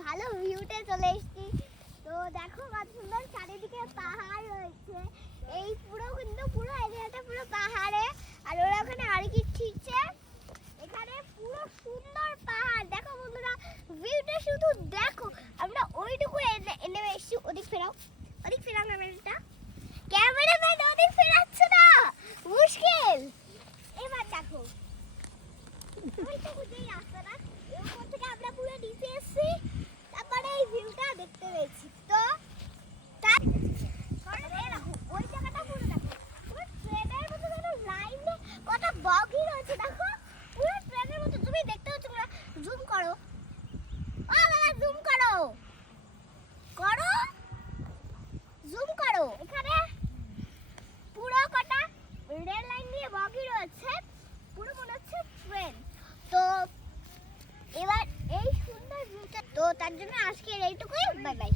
ভালো ভিউতে চলে এসেছি। তো দেখো কত সুন্দর চারিদিকে পাহাড় রয়েছে। এই পুরো এরিয়াটা পুরো পাহাড়ে। আর ওরা ওখানে আর কি ঠিকছে, এখানে পুরো সুন্দর পাহাড়। দেখো বন্ধুরা, ভিউটা শুধু দেখো। আমরা ওইটুকু নেমে এসেছি। ওদিক ফেরাও ক্যামেরাটা। ক্যামেরাম্যান ওদিক ফেরাচ্ছে না, মুশকিল। এবার দেখো ওইটুকু যেই রাস্তাটা, ওপর থেকে আমরা পুরো নিচে এসেছি। তারপরে এই ভিউটা দেখতে পেয়েছি। তো তার দেখো ওই জায়গাটা পুরো দেখো, পুরো ট্রেনের মতো যেন লাইনে কত বগি রয়েছে। দেখো পুরো ট্রেনের মতো তুমি দেখতে পাচ্ছ। তোমরা জুম করো, ও বাবা জুম করো, জুম করো। এখানে পুরো কটা রেল লাইন দিয়ে বগি রয়েছে, পুরো মনে হচ্ছে ট্রেন। তো এবার এই সুন্দর ভিউটা, তো তার জন্য আজকের এইটুকুই, বাই বাই।